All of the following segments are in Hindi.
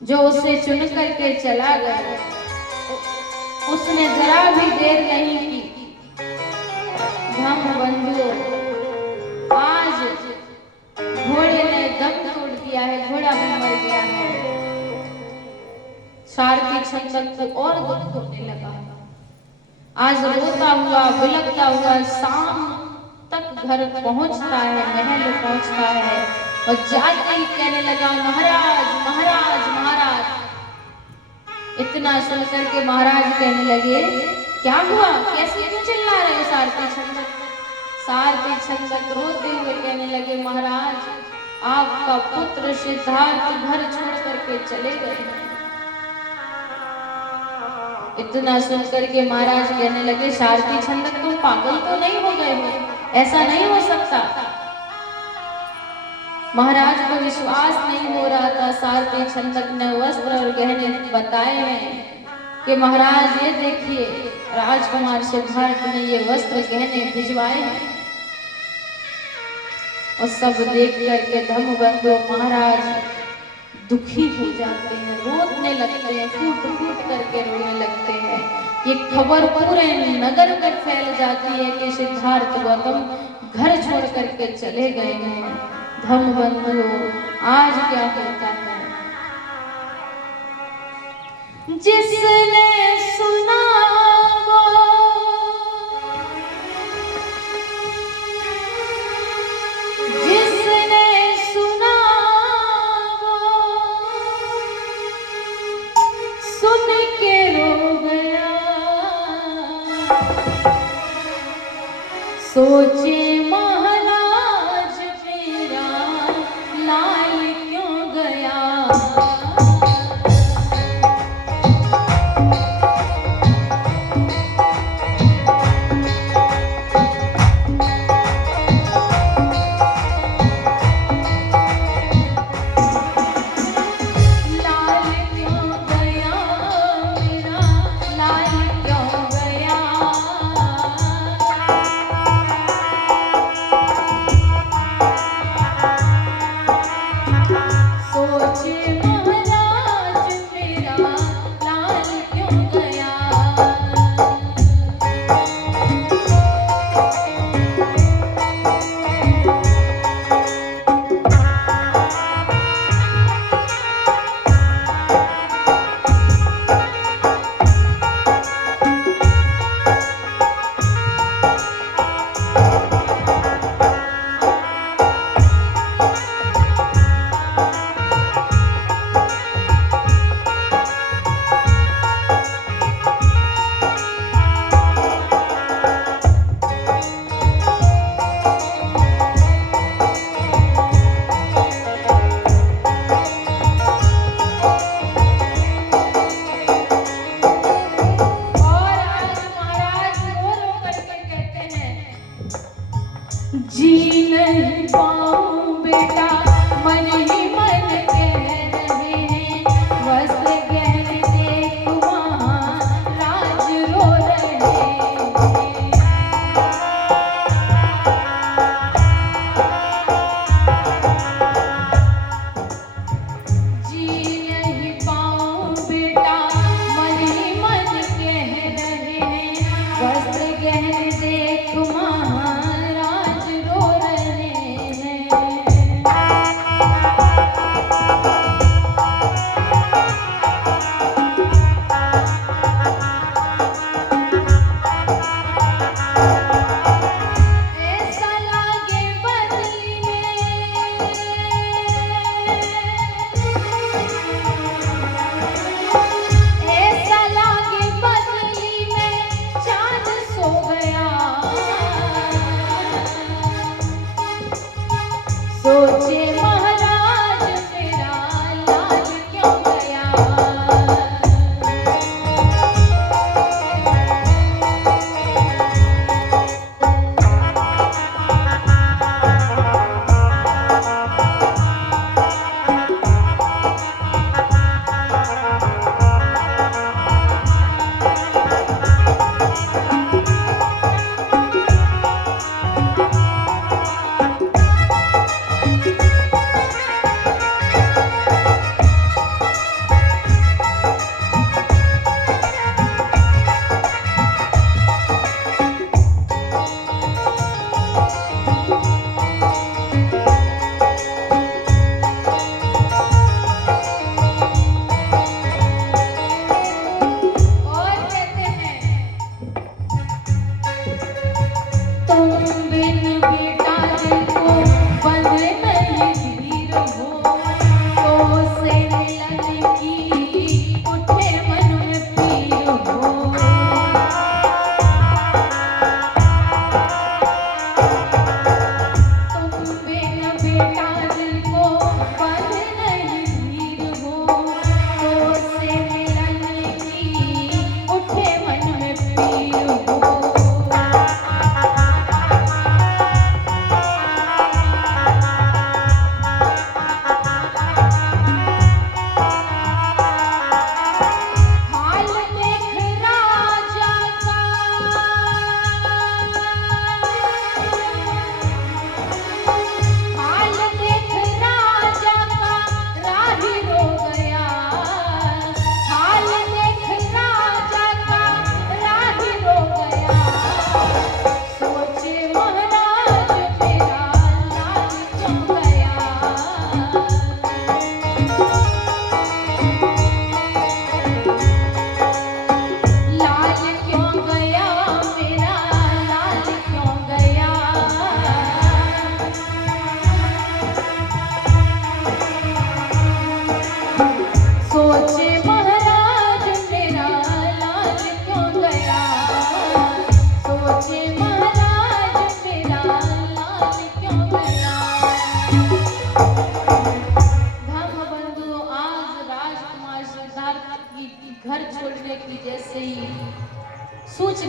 जो उसे चुन करके चला गया, उसने जरा भी देर नहीं की। धम्म बंधुओं, आज घोड़े ने दम तोड़ दिया है, घोड़ा भी मर गया है। सारथी छंदक को और दुख होने लगा। आज रोता हुआ बिलखता हुआ शाम तक घर पहुंचता है, महल पहुंचता है और जाके कहने लगा, महाराज महाराज महाराज। इतना सुनकर के महाराज कहने लगे, क्या हुआ, कैसे क्यों चिल्ला रहे हो सारथी छंदक? सारथी छंदक रोते हुए कहने लगे, महाराज आपका पुत्र सिद्धार्थ घर छोड़ करके चले गए। इतना सुनकर के महाराज कहने लगे, सारथी छंदक तुम पागल तो नहीं हो गए हो, ऐसा नहीं हो सकता। महाराज को विश्वास नहीं हो रहा था। सारथी छंदक ने वस्त्र और गहने बताए हैं कि महाराज ये देखिए, राजकुमार सिद्धार्थ ने ये वस्त्र गहने भिजवाए हैं। और सब देख करके धम्मबंधु महाराज दुखी हो जाते हैं, रोने लगते हैं, फूट फूट करके रोने लगते हैं। ये खबर पूरे नगर में फैल जाती है कि सिद्धार्थ गौतम घर छोड़ करके चले गए हैं। धम्मबंधुओं, आज क्या होता है? जिसने सुना वो सुन के रो गया, सोचे महाराज मेरा लाल क्यों गया।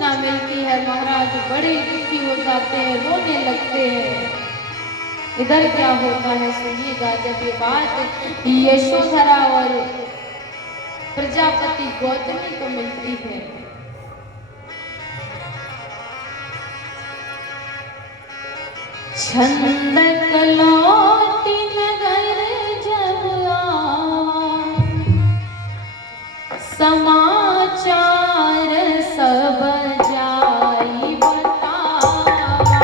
सूचना मिलती है महाराज बड़े दुखी हो जाते हैं, रोने लगते हैं। इधर क्या होता है सुनिएगा। जब ये बात यशोधरा और प्रजापति गौतमी को मिलती है, छंद कलौटी नगर जब आवा, समाचार सब जाई बतावा।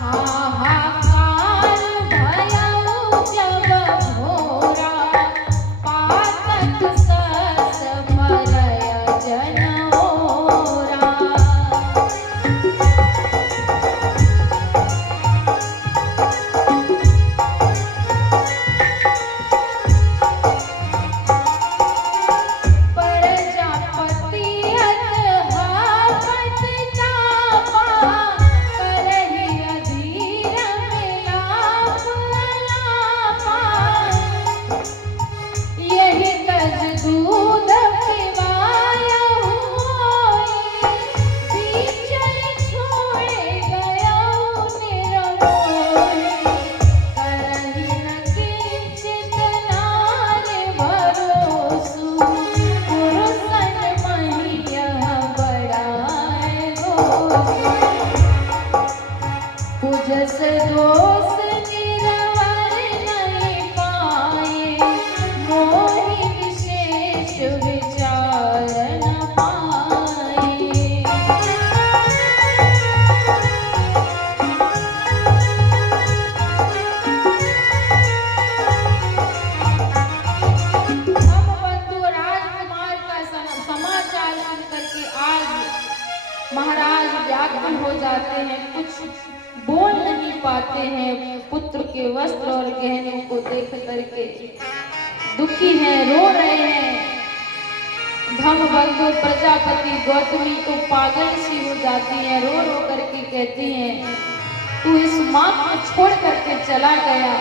हाहाकार भयउ जब घोरा, पातक सस मरय जन ओरा। प्रजापति अतहापत तापा, करहि अधीर मिलाप अलापा। यही तज दूध पिवायहु होई, बीचै छोड़े गयउ निरमोही। करहि न किंचित नारि भरोसु, पुरुषन महियह बड़ाए घोषु। पूजस दोष निरवर नहीं पाए, मोहि विशेष विचार न पाए। हम बंधु राजकुमार का समाचार सुन करके आज महाराज व्याकुल हो जाते हैं, कुछ बोल नहीं पाते हैं। पुत्र के वस्त्र और गहनों को देख करके दुखी हैं, रो रहे हैं। धर्मबंधु प्रजापति गौतमी तो पागल सी हो जाती है, रो रो करके कहती हैं, तू इस माँ को छोड़ करके चला गया,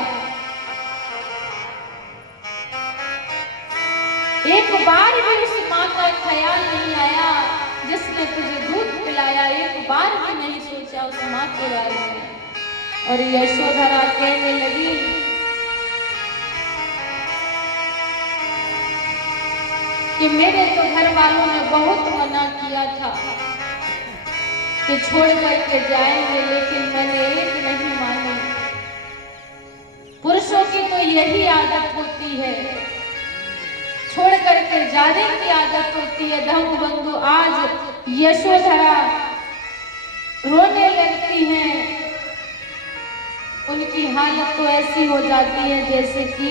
एक बार भी उस माँ का ख्याल नहीं आया जिसने तुझे दूध पिलाया, एक बार भी नहीं सोचा उस माँ के बारे में। और यशोधरा कहने लगी, कि मेरे तो घर वालों ने बहुत मना किया था कि छोड़ करके जाएंगे, लेकिन मैंने एक नहीं मानी। पुरुषों की तो यही आदत होती है, छोड़ करके जाने की आदत होती है। धर्मबंधु आज यशोधरा रोने लगती हैं, उनकी हालत तो ऐसी हो जाती है जैसे कि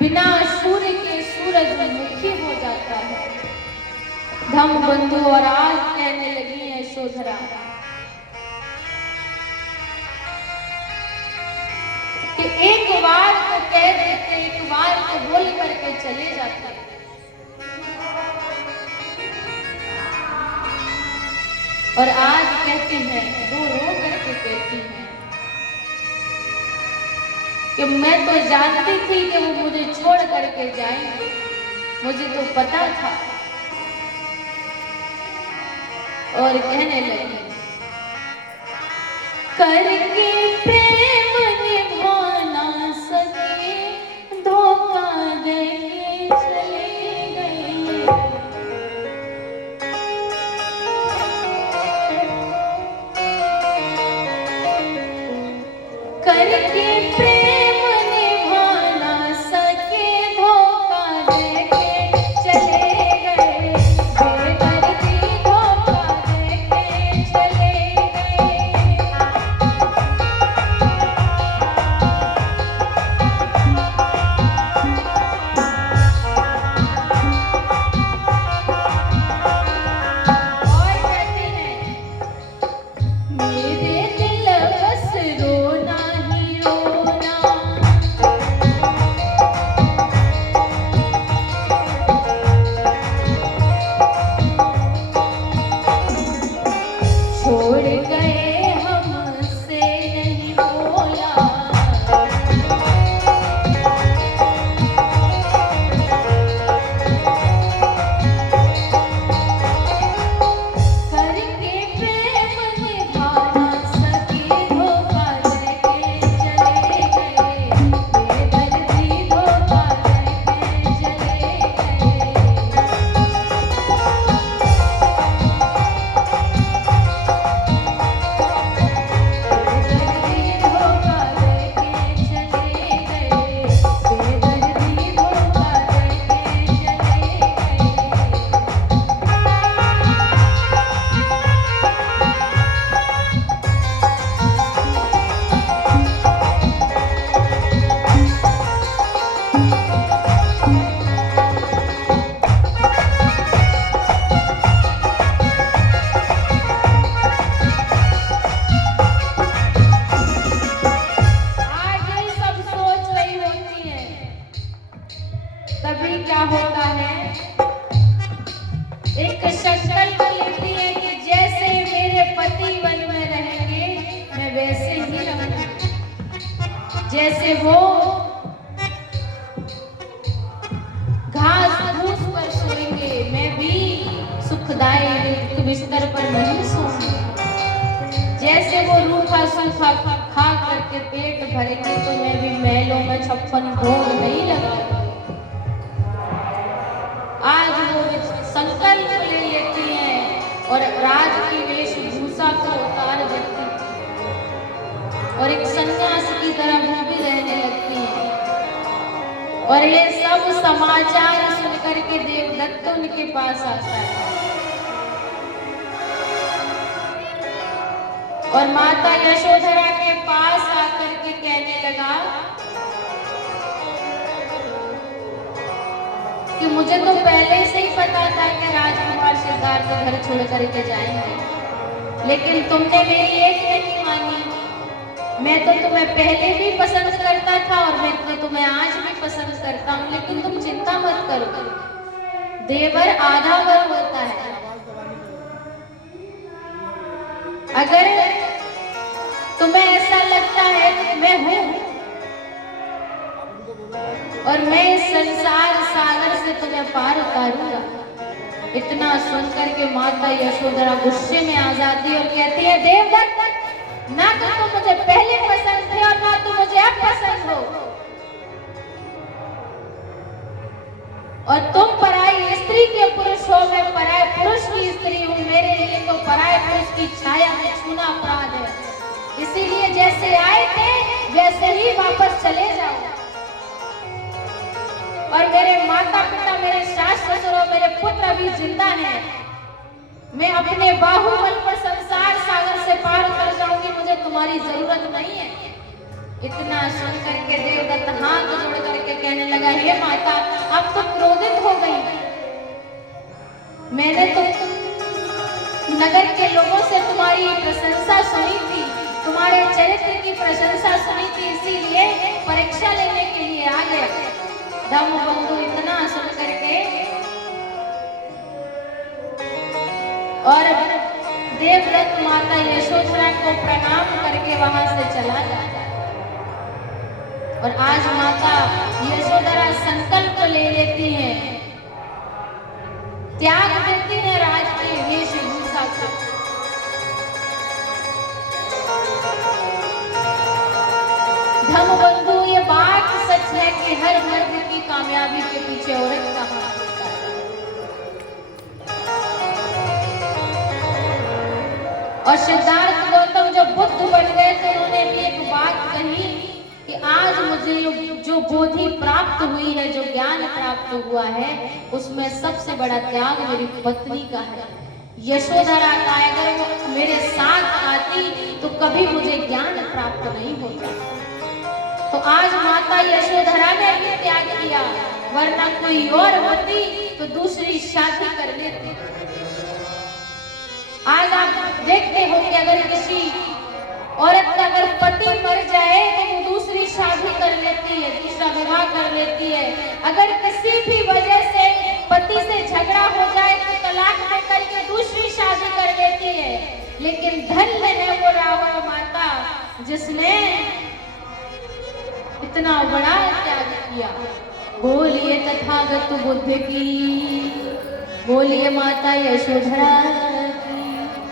बिना सूर्य के सूरज मुखी हो जाता है। धर्मबंधु और आज कहने लगी है यशोधरा कि एक बार तो कह देते, एक बार तो बोल करके चले जाते। और आज कहती हैं, रो रो करके कहती हैं कि मैं तो जानती थी कि वो मुझे छोड़ करके जाएंगे, मुझे तो पता था। और कहने लगी, करके प्रेम निभा ना सके, धोखा देके चले गए। करके प्रेम निभा ना सके, धोखा देके चले गए। बेदर्दी धोखा देके चले गए। गए हमसे नहीं बोला। तभी क्या होता है, एक संकल्प लेती है कि जैसे मेरे पति वन में रहेंगे मैं वैसे ही रहूंगी। जैसे वो घास फूस पर सोएंगे मैं भी सुखदायी बिस्तर पर नहीं सोऊंगी। जैसे वो रूखा सूखा खा करके पेट भरेंगे तो मैं भी महलों में 56 भोग नहीं लगाऊंगी। आज वो संकल्प ले लेती हैं और राज की वेशभूषा को उतार देती और एक सन्यास की तरह वो भी रहने लगती हैं। और ये सब समाचार सुनकर के देवदत्त उनके पास आता है और माता यशोधरा के पास आकर के कहने लगा कि मुझे तो पहले से ही पता था कि राजकुमार सिद्धार्थ घर छोड़ करके जाएंगे, लेकिन तुमने मेरी एक नहीं मानी। मैं तो तुम्हें पहले भी पसंद करता था और मैं तो तुम्हें आज भी पसंद करता हूँ, लेकिन तुम चिंता मत करो, देवर आधा वर होता है। अगर तुम्हें ऐसा लगता है कि मैं हूँ और मैं इस संसार सागर से तुम्हें पार उतारूंगा। इतना सुनकर के माता यशोधरा गुस्से में आ जाती और कहती है, देवदत्त ना तो तुम मुझे पहले पसंद थे और ना तुम मुझे अब पसंद हो, और तुम पराई स्त्री के पुरुष हो, मैं पराये पुरुष की स्त्री हूँ। मेरे लिए तो पराये पुरुष की छाया में छूना अपराध है। इसीलिए जैसे आए थे वैसे ही वापस चले जाओ। और मेरे माता पिता, मेरे सास ससुर और मेरे पुत्र अभी जिंदा हैं। मैं अपने बाहुबल पर संसार सागर से पार कर जाऊंगी, मुझे तुम्हारी जरूरत नहीं है। इतना सुनकर के देवदत्त हाथ जोड़ करके कहने लगा, हे माता अब तो क्रोधित हो गई। मैंने तो नगर के लोगों से तुम्हारी प्रशंसा सुनी थी, तुम्हारे चरित्र की प्रशंसा सुनी थी, इसीलिए परीक्षा लेने के लिए आ गए। धम्मबंधु इतना सुन करके और देवदत्त माता यशोधरा को प्रणाम करके वहां से चला जाता है। और आज माता यशोधरा संकल्प ले लेती हैं, त्याग देती है राज की वेशभूषा को। धम्मबंधु ये बात सच है कि हर मर्द की कामयाबी के पीछे औरत का हाथ होता है। और सिद्धार्थ गौतम जब बुद्ध बन गए तो उन्होंने भी एक बात कही कि आज मुझे जो बोधि प्राप्त हुई है, जो ज्ञान प्राप्त हुआ है, उसमें सबसे बड़ा त्याग मेरी पत्नी का है, यशोधरा का। अगर वो मेरे साथ आती तो कभी मुझे ज्ञान प्राप्त नहीं होता। तो आज माता यशोधरा ने भी त्याग किया, वरना कोई और होती तो दूसरी शादी कर लेती। आज आप देखते हो कि अगर किसी औरत का अगर पति मर जाए तो वो दूसरी शादी कर लेती है, दूसरा विवाह कर लेती है। अगर किसी भी वजह से पति से झगड़ा हो जाए तो तलाक देकर के दूसरी शादी कर लेती है। लेकिन धन्य है वो रावण माता जिसने इतना बड़ा त्याग किया। बोलिए तथागत बुद्ध की, बोलिए माता यशोधरा